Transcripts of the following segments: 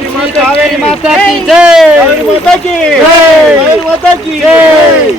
कावेरी माता की जय, कावेरी माता की जय, कावेरी माता की जय।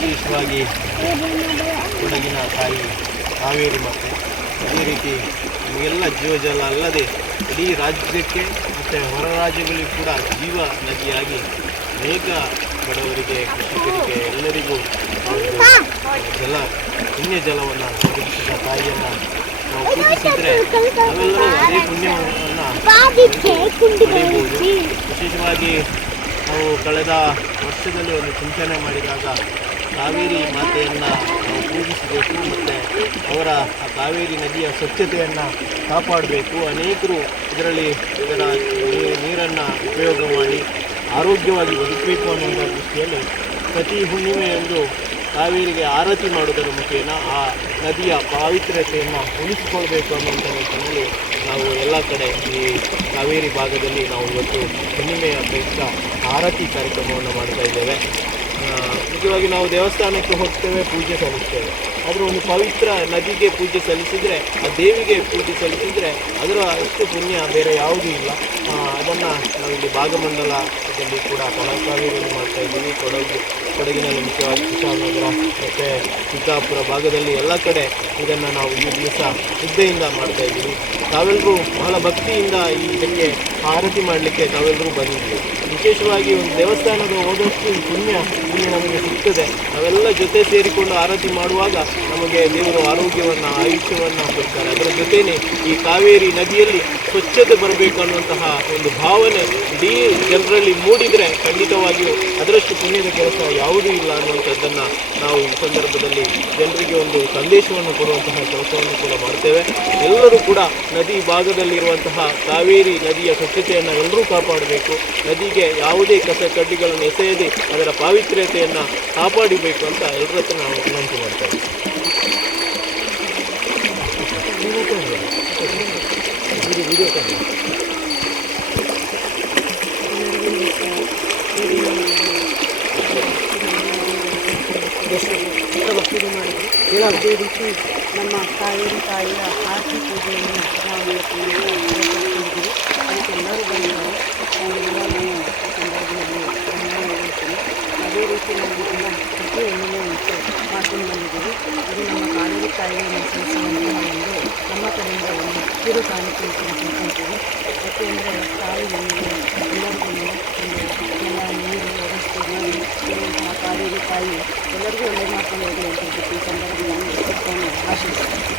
ವಿಶೇಷವಾಗಿ ಕೊಡಗಿನ ತಾಯಿ ಕಾವೇರಿ ಮಾತೆ ಅದೇ ರೀತಿ ನಮಗೆಲ್ಲ ಜೀವಜಲ ಅಲ್ಲದೆ ಇಡೀ ರಾಜ್ಯಕ್ಕೆ ಮತ್ತು ಹೊರ ರಾಜ್ಯಗಳಿಗೂ ಕೂಡ ಜೀವ ನದಿಯಾಗಿ ಅನೇಕ ಬಡವರಿಗೆ ಕೃಷಿಕರಿಗೆ ಎಲ್ಲರಿಗೂ ಪುಣ್ಯ ಜಲವನ್ನು ಒದಗಿಸಿದ ತಾಯಿಯನ್ನು ನಾವು ಪೂಜಿಸಿದರೆ ನಾವೆಲ್ಲರೂ ಅದೇ ಪುಣ್ಯವನ್ನು ಪಡೆಯಬಹುದು. ವಿಶೇಷವಾಗಿ ನಾವು ಕಳೆದ ವರ್ಷದಲ್ಲಿ ಒಂದು ಚಿಂತನೆ ಮಾಡಿದಾಗ ಕಾವೇರಿ ಮಾತೆಯನ್ನು ನಾವು ಪೂಜಿಸಬೇಕು ಮತ್ತು ಅವರ ಆ ಕಾವೇರಿ ನದಿಯ ಸ್ವಚ್ಛತೆಯನ್ನು ಕಾಪಾಡಬೇಕು. ಅನೇಕರು ಇದರ ನೀರನ್ನು ಉಪಯೋಗ ಮಾಡಿ ಆರೋಗ್ಯವಾಗಿ ಬದುಕಬೇಕು ಅನ್ನುವಂಥ ದೃಷ್ಟಿಯಲ್ಲಿ ಪ್ರತಿ ಹುಣ್ಣಿಮೆಯಂದು ಕಾವೇರಿಗೆ ಆರತಿ ಮಾಡುವುದರ ಮುಖೇನ ಆ ನದಿಯ ಪಾವಿತ್ರ್ಯತೆಯನ್ನು ಉಳಿಸಿಕೊಳ್ಬೇಕು ಅನ್ನುವಂಥ ನಿಟ್ಟಿನಲ್ಲಿ ನಾವು ಎಲ್ಲ ಕಡೆ ಈ ಕಾವೇರಿ ಭಾಗದಲ್ಲಿ ನಾವು ಇವತ್ತು ಹುಣ್ಣಿಮೆಯ ಪ್ರಯುಕ್ತ ಆರತಿ ಕಾರ್ಯಕ್ರಮವನ್ನು ಮಾಡ್ತಾ ಇದ್ದೇವೆ. ಮುಖ್ಯವಾಗಿ ನಾವು ದೇವಸ್ಥಾನಕ್ಕೆ ಹೋಗ್ತೇವೆ, ಪೂಜೆ ಸಲ್ಲಿಸ್ತೇವೆ. ಆದರೆ ಒಂದು ಪವಿತ್ರ ನದಿಗೆ ಪೂಜೆ ಸಲ್ಲಿಸಿದರೆ, ಆ ದೇವಿಗೆ ಪೂಜೆ ಸಲ್ಲಿಸಿದರೆ ಅದರ ಅಷ್ಟು ಪುಣ್ಯ ಬೇರೆ ಯಾವುದೂ ಇಲ್ಲ. ಅದನ್ನು ನಾವಿಲ್ಲಿ ಭಾಗಮಂಡಲದಲ್ಲಿ ಕೂಡ ಕಾವೇರಿಯಲ್ಲಿ ಮಾಡ್ತಾ ಇದ್ದೀವಿ. ಕೊಡಗಿನಲ್ಲಿ ಮುಖ್ಯವಾಗಿ ಕುಶಾಲನಗರ ಮತ್ತು ಚಿತ್ತಾಪುರ ಭಾಗದಲ್ಲಿ ಎಲ್ಲ ಕಡೆ ಇದನ್ನು ನಾವು ಈ ದಿವಸ ಶ್ರದ್ಧೆಯಿಂದ ಮಾಡ್ತಾ ಇದ್ದೀವಿ. ತಾವೆಲ್ಲರೂ ಬಹಳ ಭಕ್ತಿಯಿಂದ ಇದಕ್ಕೆ ಆರತಿ ಮಾಡಲಿಕ್ಕೆ ತಾವೆಲ್ಲರೂ ಬಂದಿದ್ದೀವಿ. ವಿಶೇಷವಾಗಿ ಒಂದು ದೇವಸ್ಥಾನದ ಹೋದಷ್ಟು ಈ ಪುಣ್ಯ ಇಲ್ಲಿ ನಮಗೆ ಸಿಗ್ತದೆ. ನಾವೆಲ್ಲ ಜೊತೆ ಸೇರಿಕೊಂಡು ಆರತಿ ಮಾಡುವಾಗ ನಮಗೆ ದೇವರು ಆರೋಗ್ಯವನ್ನು, ಆಯುಷ್ಯವನ್ನು ಕೊಡ್ತಾರೆ. ಅದರ ಜೊತೆಯೇ ಈ ಕಾವೇರಿ ನದಿಯಲ್ಲಿ ಸ್ವಚ್ಛತೆ ಬರಬೇಕು ಅನ್ನುವಂತಹ ಒಂದು ಭಾವನೆ ಇಡೀ ಜನರಲ್ಲಿ ಮೂಡಿದರೆ ಖಂಡಿತವಾಗಿಯೂ ಅದರಷ್ಟು ಪುಣ್ಯದ ಕೆಲಸ ಯಾವುದೂ ಇಲ್ಲ ಅನ್ನುವಂಥದ್ದನ್ನು ನಾವು ಈ ಸಂದರ್ಭದಲ್ಲಿ ಜನರಿಗೆ ಒಂದು ಸಂದೇಶವನ್ನು ಕೊಡುವಂತಹ ಕೆಲಸವನ್ನು ಕೂಡ ಮಾಡ್ತೇವೆ. ಎಲ್ಲರೂ ಕೂಡ ನದಿ ಭಾಗದಲ್ಲಿರುವಂತಹ ಕಾವೇರಿ ನದಿಯ ಸ್ವಚ್ಛತೆಯನ್ನು ಎಲ್ಲರೂ ಕಾಪಾಡಬೇಕು. ನದಿಗೆ ಯಾವುದೇ ಕಸ ಕಡ್ಡಿಗಳನ್ನು ಎಸೆಯದೆ ಅದರ ಪಾವಿತ್ರ್ಯತೆಯನ್ನು ಕಾಪಾಡಬೇಕು ಅಂತ ಎಲ್ಲರ ಹತ್ರ ನಾವು ವಿನಂತಿ ಮಾಡ್ತಾ ಇದ್ದೀವಿ. ಅದೇ ರೀತಿ ನಮ್ಮ ಕಾವೇರಿ ತಾಯಿಯ ಆರತಿ ಪೂಜೆಯನ್ನು ನಾವು ನಡೆಸಿದ್ದೀವಿ. ಅದಕ್ಕೆಲ್ಲರೂ ಬಂದಿದ್ದಾರೆ. ಅವರಿಗೆಲ್ಲ ನಾನು ಈ ಸಂದರ್ಭದಲ್ಲಿ ಧನ್ಯವಾದ ಹೇಳ್ತೀನಿ. ಅದೇ ರೀತಿ ನಾವು ಇದನ್ನು ಪ್ರತಿ ಹೆಣ್ಣಿನ ಮುಂಚೆ ಮಾಡ್ಕೊಂಡು ಬಂದಿದ್ದೀವಿ. ಇದು ನಮ್ಮ ಕಾವೇರಿ ತಾಯಿಯನ್ನು ಸಲ್ಲಿಸುವಂತಹ ಒಂದು ನಮ್ಮ ಕಡೆಯಿಂದ ಒಂದು ಕಿರು ಕಾಣಿಕೆ ಅಂತ ತಿಳ್ಕೊಳ್ತೀವಿ. ಯಾಕೆಂದರೆ ತಾಯಿ ನಮಗೆ ಎಲ್ಲರಿಗೂ ಒಂದು ಎಲ್ಲ ನೀರು ವ್ಯವಸ್ಥೆ ಇರುವಂತಹ ಕಾವೇರಿ ತಾಯಿ ಎಲ್ಲರಿಗೂ ಒಳ್ಳೆ ಮಾಡ್ಕೊಂಡು ಹೋಗಿ ಅಂತ ಹೇಳ್ಬಿಟ್ಟು ಈ ಸಂದರ್ಭದಲ್ಲಿ ನಾನು ಆಶಿಸ್ತೀನಿ.